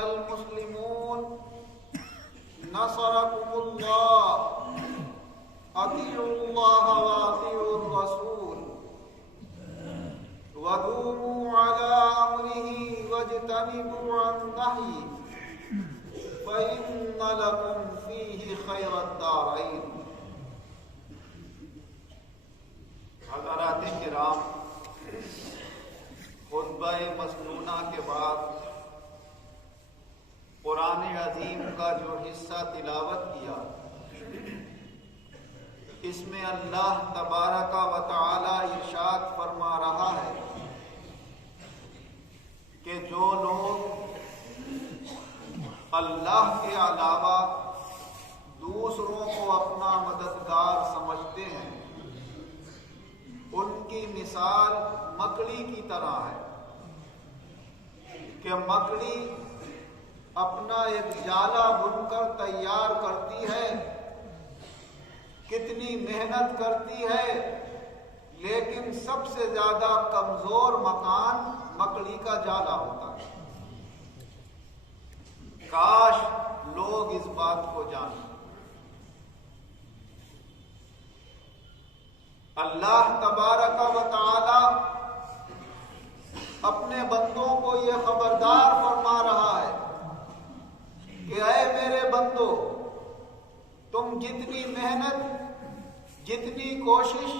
أيها المسلمون نصركم الله أطيعوا الله وأطيعوا الرسول ودوموا على أمره واجتنبوا عن نهيه فإن لكم فيه خير الدارين. حضرات کرام، خطبہ مسنونہ کے بعد قرآن عظیم کا جو حصہ تلاوت کیا، اس میں اللہ تبارک و تعالی ارشاد فرما رہا ہے کہ جو لوگ اللہ کے علاوہ دوسروں کو اپنا مددگار سمجھتے ہیں، ان کی مثال مکڑی کی طرح ہے کہ مکڑی اپنا ایک جالا بن کر تیار کرتی ہے، کتنی محنت کرتی ہے، لیکن سب سے زیادہ کمزور مکان مکڑی کا جالا ہوتا ہے۔ کاش لوگ اس بات کو جانیں۔ اللہ تبارک و تعالی اپنے بندوں کو یہ خبردار فرما رہا ہے کہ اے میرے بندو، تم جتنی محنت، جتنی کوشش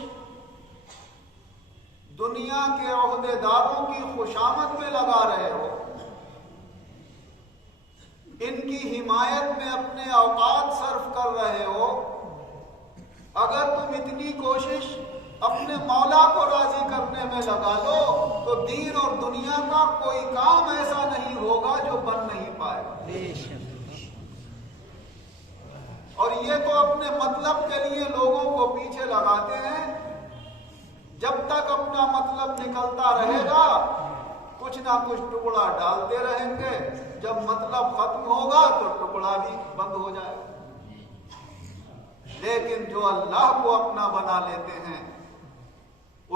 دنیا کے عہدے داروں کی خوشامد میں لگا رہے ہو، ان کی حمایت میں اپنے اوقات صرف کر رہے ہو، اگر تم اتنی کوشش اپنے مولا کو راضی کرنے میں لگا لو تو دین اور دنیا کا کوئی کام ایسا نہیں ہوگا جو بن نہیں پائے گا۔ اور یہ تو اپنے مطلب کے لیے لوگوں کو پیچھے لگاتے ہیں، جب تک اپنا مطلب نکلتا رہے گا کچھ نہ کچھ ٹکڑا ڈالتے رہیں گے، جب مطلب ختم ہوگا تو ٹکڑا بھی بند ہو جائے گا۔ لیکن جو اللہ کو اپنا بنا لیتے ہیں،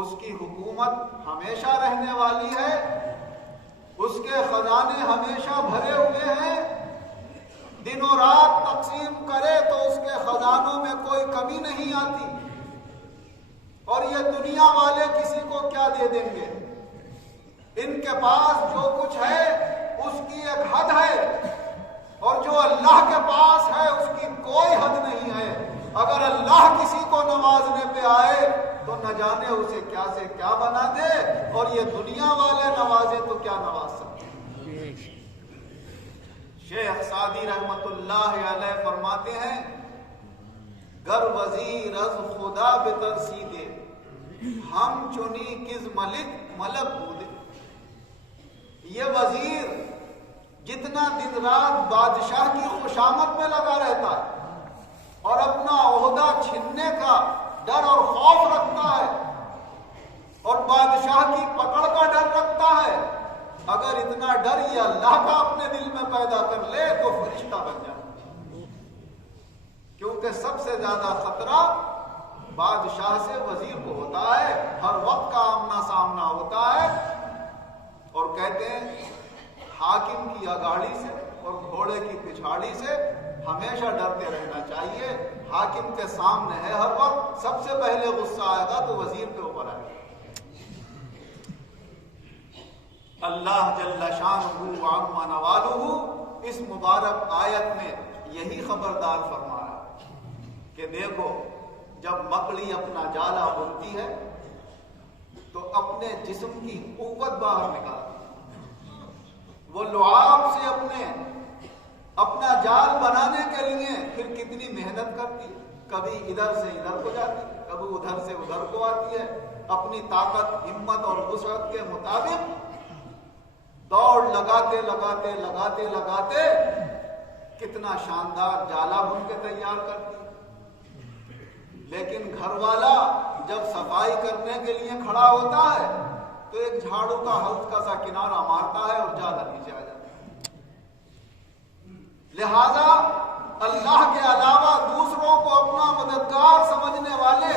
اس کی حکومت ہمیشہ رہنے والی ہے، اس کے خزانے ہمیشہ بھرے ہوئے ہیں، دن و رات تقسیم کرے تو اس کے خزانوں میں کوئی کمی نہیں آتی۔ اور یہ دنیا والے کسی کو کیا دے دیں گے؟ ان کے پاس جو کچھ ہے اس کی ایک حد ہے، اور جو اللہ کے پاس ہے اس کی کوئی حد نہیں ہے۔ اگر اللہ کسی کو نوازنے پہ آئے تو نہ جانے اسے کیا سے کیا بنا دے، اور یہ دنیا والے نوازے تو کیا نواز سکتے ہیں۔ شیخ سعدی رحمت اللہ علیہ فرماتے ہیں، گر وزیر از خدا بترسیدے ہم چنی کز ملک ملک بودے۔ یہ وزیر جتنا دن رات بادشاہ کی خوشامد میں لگا رہتا ہے اور اپنا عہدہ چھننے کا ڈر اور خوف رکھتا ہے اور بادشاہ کی پکڑ کا ڈر رکھتا ہے، اگر اتنا ڈر یہ اللہ کا اپنے دل میں پیدا کر لے تو فرشتہ بن جائے، کیونکہ سب سے زیادہ خطرہ بادشاہ سے وزیر کو ہوتا ہے، ہر وقت کا آمنا سامنا ہوتا ہے۔ اور کہتے ہیں حاکم کی اگاڑی سے اور گھوڑے کی پچھاڑی سے ہمیشہ ڈرتے رہنا چاہیے۔ حاکم کے سامنے ہے ہر وقت، سب سے پہلے غصہ آئے گا تو وزیر کے اوپر آئے گا۔ اللہ جل شانہ وعظم نوالہ اس مبارک آیت میں یہی خبردار فرما رہا ہے کہ دیکھو، جب مکڑی اپنا جالا بنتی ہے تو اپنے جسم کی قوت باہر نکالتی ہے، وہ لعاب سے اپنا جال بنانے کے لیے پھر کتنی محنت کرتی ہے، کبھی ادھر سے ادھر کو جاتی ہے، کبھی ادھر سے ادھر کو آتی ہے، اپنی طاقت، ہمت اور وسعت کے مطابق دوڑ لگاتے لگاتے لگاتے لگاتے کتنا شاندار جالا بن کے تیار کرتی ہے۔ لیکن گھر والا جب صفائی کرنے کے لیے کھڑا ہوتا ہے تو ایک جھاڑو کا ہلکا سا کنارہ مارتا ہے اور جالا نیچے آ جاتا ہے۔ لہذا اللہ کے علاوہ دوسروں کو اپنا مددگار سمجھنے والے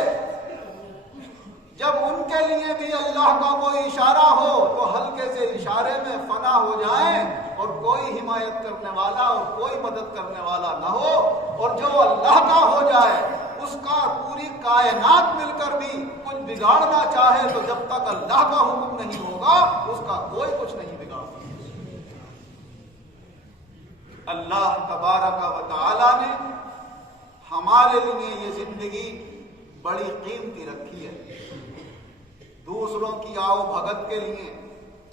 جب ان کے لیے بھی اللہ کا کوئی اشارہ ہو تو ہلکے سے اشارے میں فنا ہو جائیں اور اور کوئی حمایت کرنے والا اور کوئی مدد کرنے والا نہ ہو، اور جو اللہ کا ہو جائے اس کا پوری کائنات مل کر بھی کچھ بگاڑنا چاہے تو جب تک اللہ کا حکم نہیں ہوگا اس کا کوئی کچھ نہیں بگاڑ سکتا۔ اللہ تبارک و تعالی نے ہمارے لیے یہ زندگی بڑی قیمتی رکھی ہے، دوسروں کی آؤ بھگت کے لیے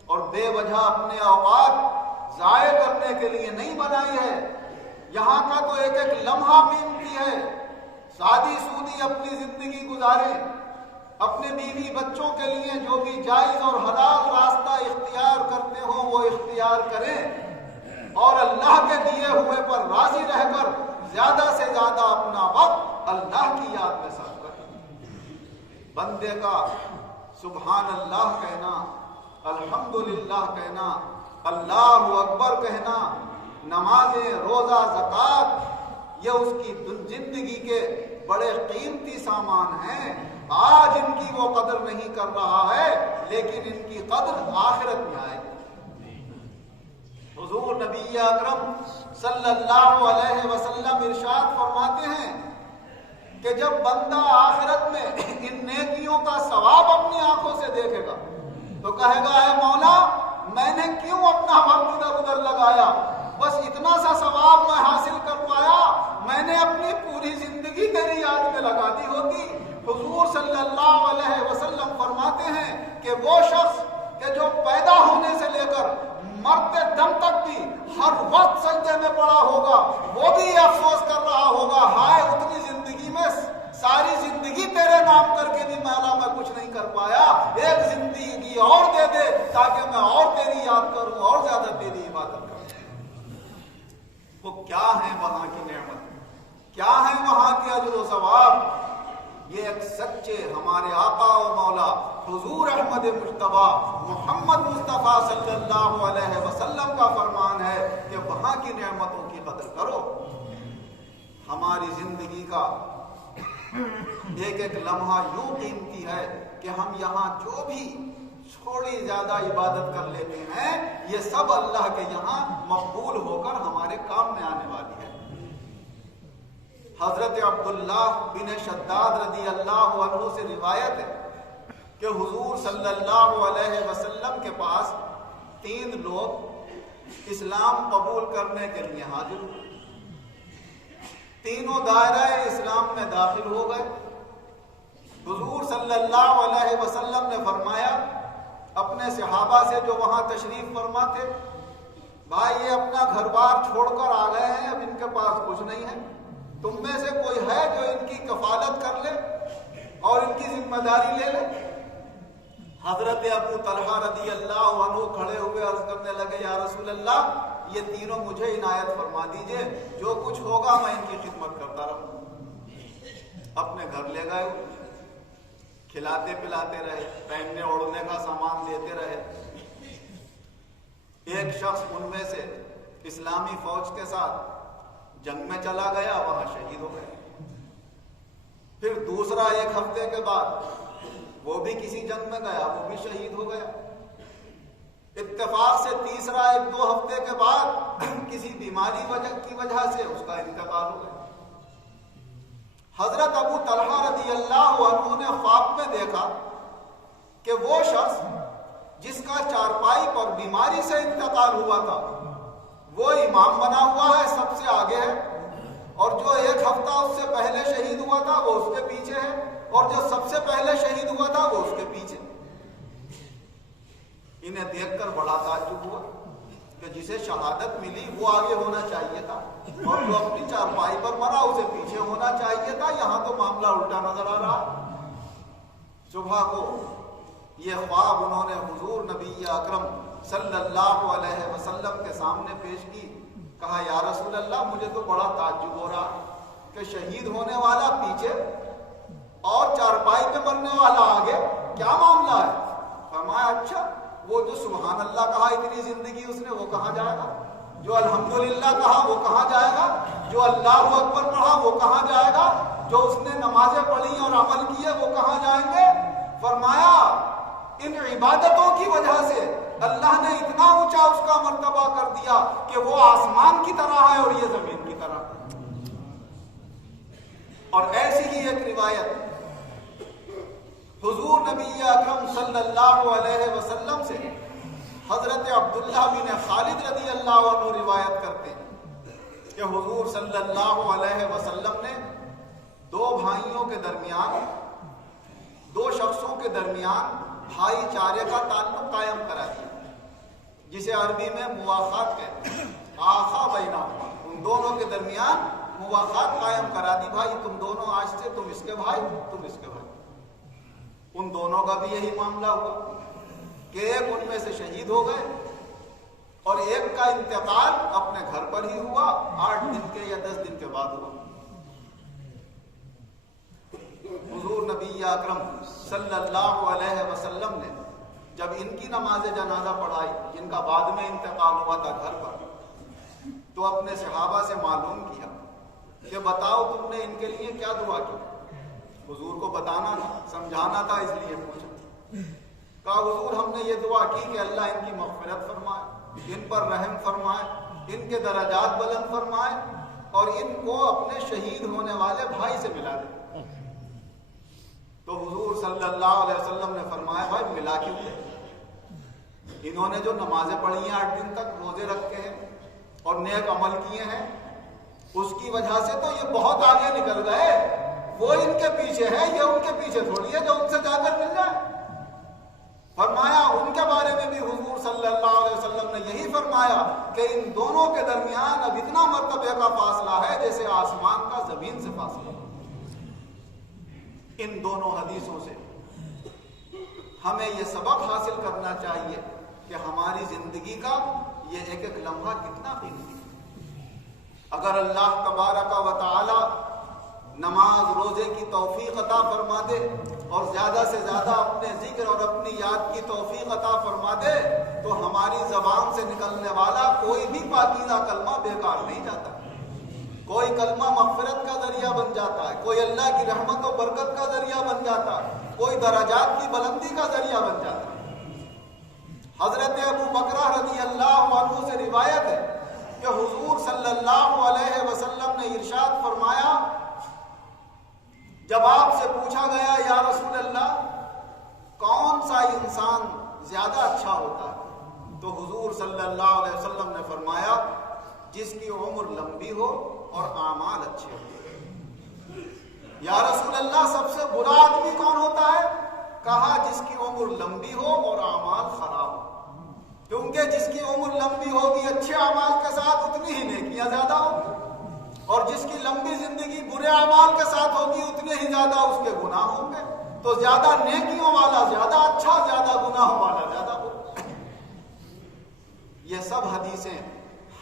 اور بے وجہ اپنے اوقات ضائع کرنے کے لیے نہیں بنائی ہے۔ یہاں کا تو ایک ایک لمحہ قیمتی ہے، شادی سودی اپنی زندگی گزاریں، اپنے بیوی بچوں کے لیے جو بھی جائز اور حلال راستہ اختیار کرتے ہوں وہ اختیار کریں، اور اللہ کے دیے ہوئے پر راضی رہ کر زیادہ سے زیادہ اپنا وقت اللہ کی یاد میں صرف کریں۔ بندے کا سبحان اللہ کہنا، الحمدللہ کہنا، اللہ اکبر کہنا، نمازیں، روزہ، زکوٰۃ، یہ اس کی زندگی کے بڑے قیمتی سامان ہیں۔ آج ان کی وہ قدر نہیں کر رہا ہے، لیکن ان کی قدر آخرت میں آئے گی۔ حضور نبی اکرم صلی اللہ علیہ وسلم ارشاد فرماتے ہیں کہ جب بندہ آخرت میں ان نیکیوں کا ثواب اپنی آنکھوں سے دیکھے گا تو کہے گا اے مولا میں نے کیوں اپنا وقت ادھر ادھر لگایا، بس اتنا سا ثواب میں حاصل کر پایا، میں نے اپنی پوری زندگی تیری یاد میں لگا دی ہوتی۔ حضور صلی اللہ علیہ وسلم فرماتے ہیں کہ وہ شخص کہ جو پیدا ہونے سے لے کر مرتے دم تک بھی ہر وقت سجدے میں پڑا ہوگا، وہ بھی یہ افسوس کر رہا ہوگا ہائے اتنی زندگی میں ساری زندگی تیرے نام کر کے بھی مولا میں کچھ نہیں کر پایا، ایک زندگی اور دے دے تاکہ میں اور تیری یاد کروں اور زیادہ تیری عبادت کروں۔ وہ کیا ہے وہاں کی نعمت، کیا ہے وہاں کے اجر و ثواب؟ یہ ایک سچے ہمارے آقا و مولا حضور احمد مجتبیٰ محمد مصطفیٰ صلی اللہ علیہ وسلم کا فرمان ہے کہ وہاں کی نعمتوں کی قدر کرو۔ ہماری زندگی کا ایک ایک لمحہ یوں قیمتی ہے کہ ہم یہاں جو بھی تھوڑی زیادہ عبادت کر لیتے ہیں یہ سب اللہ کے یہاں مقبول ہو کر ہمارے کام میں آنے والی ہے۔ حضرت عبداللہ بن شداد رضی اللہ عنہ سے روایت ہے کہ حضور صلی اللہ علیہ وسلم کے پاس 3 لوگ اسلام قبول کرنے کے لیے حاضر ہوئے، تینوں دائرہ اسلام میں داخل ہو گئے۔ حضور صلی اللہ علیہ وسلم نے فرمایا اپنے صحابہ سے جو وہاں تشریف فرما تھے، بھائی یہ اپنا گھر بار چھوڑ کر آ گئے ہیں، اب ان کے پاس کچھ نہیں ہے، تم میں سے کوئی ہے جو ان کی کفالت کر لے اور ان کی ذمہ داری لے لے؟ حضرت ابو طلحہ رضی اللہ عنہ کھڑے ہوئے عرض کرنے لگے یا رسول اللہ یہ تینوں مجھے عنایت فرما دیجئے، جو کچھ ہوگا میں ان کی خدمت کرتا رہوں۔ اپنے گھر لے گئے، کھلاتے پلاتے رہے، پہننے اوڑھنے کا سامان دیتے رہے۔ ایک شخص ان میں سے اسلامی فوج کے ساتھ جنگ میں چلا گیا، وہاں شہید ہو گیا۔ پھر دوسرا 1 ہفتے کے بعد وہ بھی کسی جنگ میں گیا، وہ بھی شہید ہو گیا۔ اتفاق سے تیسرا 1-2 ہفتے کے بعد کسی بیماری کی وجہ سے اس کا انتقال ہو گیا۔ حضرت ابو طلحہ رضی اللہ عنہ نے خواب میں دیکھا کہ وہ شخص جس کا چارپائی پر بیماری سے انتقال ہوا تھا وہ امام بنا ہوا ہے، سب سے آگے ہے، اور جو 1 ہفتہ اس سے پہلے شہید ہوا تھا وہ اس کے پیچھے ہے، اور جو سب سے پہلے شہید ہوا تھا وہ اس کے پیچھے۔ انہیں دیکھ کر بڑا تعجب ہوا کہ جسے شہادت ملی وہ آگے ہونا چاہیے تھا، اور جو اپنی چارپائی پر مرا اسے پیچھے ہونا چاہیے تھا، یہاں تو معاملہ الٹا نظر آ رہا۔ صبح کو یہ خواب انہوں نے حضور نبی اکرم صلی اللہ علیہ وسلم کے سامنے پیش کی۔ کہا یا رسول اللہ مجھے تو بڑا تعجب ہو رہا کہ شہید ہونے والا پیچھے اور چارپائی پہ مرنے والا آگے، کیا معاملہ ہے؟ فرمایا اچھا وہ جو سبحان اللہ کہا اتنی زندگی اس نے وہ کہاں جائے گا، جو الحمدللہ کہا وہ کہاں جائے گا، جو اللہ اکبر پڑھا وہ کہاں جائے گا، جو اس نے نمازیں پڑھی اور عمل کیے وہ کہاں جائیں گے؟ فرمایا ان عبادتوں کی وجہ سے اللہ نے اتنا اونچا اس کا مرتبہ کر دیا کہ وہ آسمان کی طرح ہے اور یہ زمین کی طرح ہے۔ اور ایسی ہی ایک روایت حضور نبی اکرم صلی اللہ علیہ وسلم سے حضرت عبداللہ بن خالد رضی اللہ عنہ روایت کرتے ہیں کہ حضور صلی اللہ علیہ وسلم نے دو بھائیوں کے درمیان، دو شخصوں کے درمیان بھائی چارے کا تعلق قائم کرا دیا، جسے عربی میں مواخات کہتے ہیں، آخا بینہما، ان دونوں کے درمیان مواخات قائم کرا دی، بھائی تم دونوں آج سے تم اس کے بھائی تم اس کے بھائی۔ ان دونوں کا بھی یہی معاملہ ہوا کہ ایک ان میں سے شہید ہو گئے اور ایک کا انتقال اپنے گھر پر ہی ہوا، 8 دن کے یا 10 دن کے بعد ہوا۔ حضور نبی اکرم صلی اللہ علیہ وسلم نے جب ان کی نماز جنازہ پڑھائی، جن کا بعد میں انتقال ہوا تھا گھر پر، تو اپنے صحابہ سے معلوم کیا کہ بتاؤ تم نے ان کے لیے کیا دعا کی؟ حضور کو بتانا تھا، سمجھانا تھا، اس لیے پوچھا۔ کہا حضور ہم نے یہ دعا کی کہ اللہ ان کی مغفرت فرمائے، ان پر رحم فرمائے، ان کے درجات بلند فرمائے اور ان کو اپنے شہید ہونے والے بھائی سے ملا دے۔ تو حضور صلی اللہ علیہ وسلم نے فرمایا بھائی ملا کیوں دے؟ انہوں نے جو نمازیں پڑھی ہیں 8 دن تک، روزے رکھے ہیں اور نیک عمل کیے ہیں، اس کی وجہ سے تو یہ بہت آگے نکل گئے، وہ ان کے پیچھے ہے، یہ ان کے پیچھے تھوڑی ہے جو ان سے جا کر مل جائے۔ فرمایا ان کے بارے میں بھی حضور صلی اللہ علیہ وسلم نے یہی فرمایا کہ ان دونوں کے درمیان اب اتنا مرتبے کا فاصلہ ہے جیسے آسمان کا زمین سے فاصلہ۔ ان دونوں حدیثوں سے ہمیں یہ سبق حاصل کرنا چاہیے کہ ہماری زندگی کا یہ ایک ایک لمحہ کتنا قیمتی ہے۔ اگر اللہ تبارک و تعالی نماز روزے کی توفیق عطا فرما دے اور زیادہ سے زیادہ اپنے ذکر اور اپنی یاد کی توفیق عطا فرما دے تو ہماری زبان سے نکلنے والا کوئی بھی پاکیزہ کلمہ بیکار نہیں جاتا، کوئی کلمہ مغفرت کا ذریعہ بن جاتا ہے، کوئی اللہ کی رحمت و برکت کا ذریعہ بن جاتا ہے، کوئی درجات کی بلندی کا ذریعہ بن جاتا ہے۔ حضرت ابو بکرہ رضی اللہ عنہ سے روایت ہے کہ حضور صلی اللہ علیہ وسلم نے ارشاد فرمایا، جب آپ سے پوچھا گیا یا رسول اللہ کون سا انسان زیادہ اچھا ہوتا ہے، تو حضور صلی اللہ علیہ وسلم نے فرمایا جس کی عمر لمبی ہو اور اعمال اچھے ہو۔ یا رسول اللہ سب سے برا آدمی کون ہوتا ہے؟ کہا جس کی عمر لمبی ہو اور اعمال خراب ہو، کیونکہ جس کی عمر لمبی ہوگی اچھے اعمال کے ساتھ اتنی ہی نیکیاں زیادہ ہوگی، اور جس کی لمبی زندگی برے اعمال کے ساتھ ہوگی اتنے ہی زیادہ اس کے گناہ ہوں گے۔ تو زیادہ نیکیوں والا زیادہ اچھا، زیادہ گناہوں والا زیادہ برا۔ یہ سب حدیثیں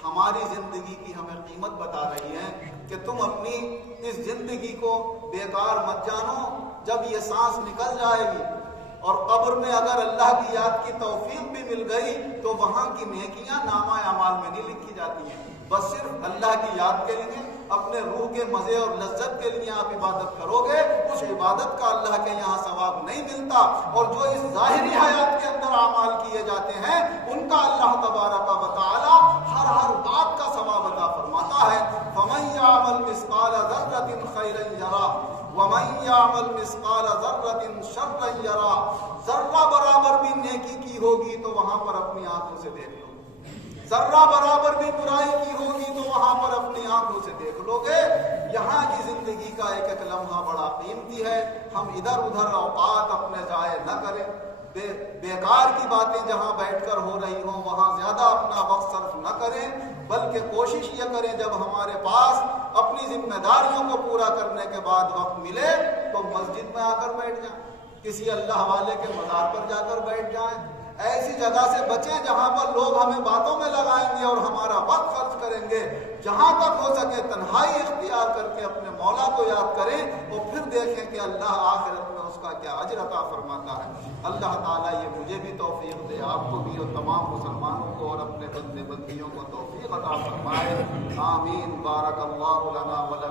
ہماری زندگی کی ہمیں قیمت بتا رہی ہیں کہ تم اپنی اس زندگی کو بیکار مت جانو۔ جب یہ سانس نکل جائے گی اور قبر میں اگر اللہ کی یاد کی توفیق بھی مل گئی تو وہاں کی نیکیاں نامہ اعمال میں نہیں لکھی جاتی ہیں، بس صرف اللہ کی یاد کے لیے، اپنے روح کے مزے اور لذت کے لیے آپ عبادت کرو گے، اس عبادت کا اللہ کے یہاں ثواب نہیں ملتا، اور جو اس ظاہری حیات کے اندر اعمال کیے جاتے ہیں ان کا اللہ تبارک و تعالی ہر بات کا ثواب عطا فرماتا ہے۔ فَمَن يَعْمَلْ مِثْقَالَ ذَرَّةٍ خَيْرًا يَرَهُ وَمَن يَعْمَلْ مِثْقَالَ ذَرَّةٍ شَرًّا يَرَهُ۔ ذرہ برابر بھی نیکی کی ہوگی تو وہاں پر اپنی آنکھوں سے دیکھ لو، ذرہ برابر بھی برائی کی ہوگی تو وہاں پر اپنی آنکھوں سے دیکھ لو گے۔ یہاں کی زندگی کا ایک ایک لمحہ بڑا قیمتی ہے، ہم ادھر ادھر اوقات اپنے ضائع نہ کریں، بیکار کی باتیں جہاں بیٹھ کر ہو رہی ہوں وہاں زیادہ اپنا وقت صرف نہ کریں، بلکہ کوشش یہ کریں جب ہمارے پاس اپنی ذمہ داریوں کو پورا کرنے کے بعد وقت ملے تو مسجد میں آ کر بیٹھ جائیں، کسی اللہ والے کے مزار پر جا کر بیٹھ جائیں، ایسی جگہ سے بچیں جہاں پر لوگ ہمیں باتوں میں لگائیں گے اور ہمارا وقت خرچ کریں گے۔ جہاں تک ہو سکے تنہائی اختیار کر کے اپنے مولا کو یاد کریں اور پھر دیکھیں کہ اللہ آخرت میں اس کا کیا اجر عطا فرماتا ہے۔ اللہ تعالیٰ یہ مجھے بھی توفیق دے، آپ کو بھی اور تمام مسلمانوں کو اور اپنے بندے بندیوں کو توفیق عطا فرمائے۔ آمین۔ بارک اللہ لنا ولکم۔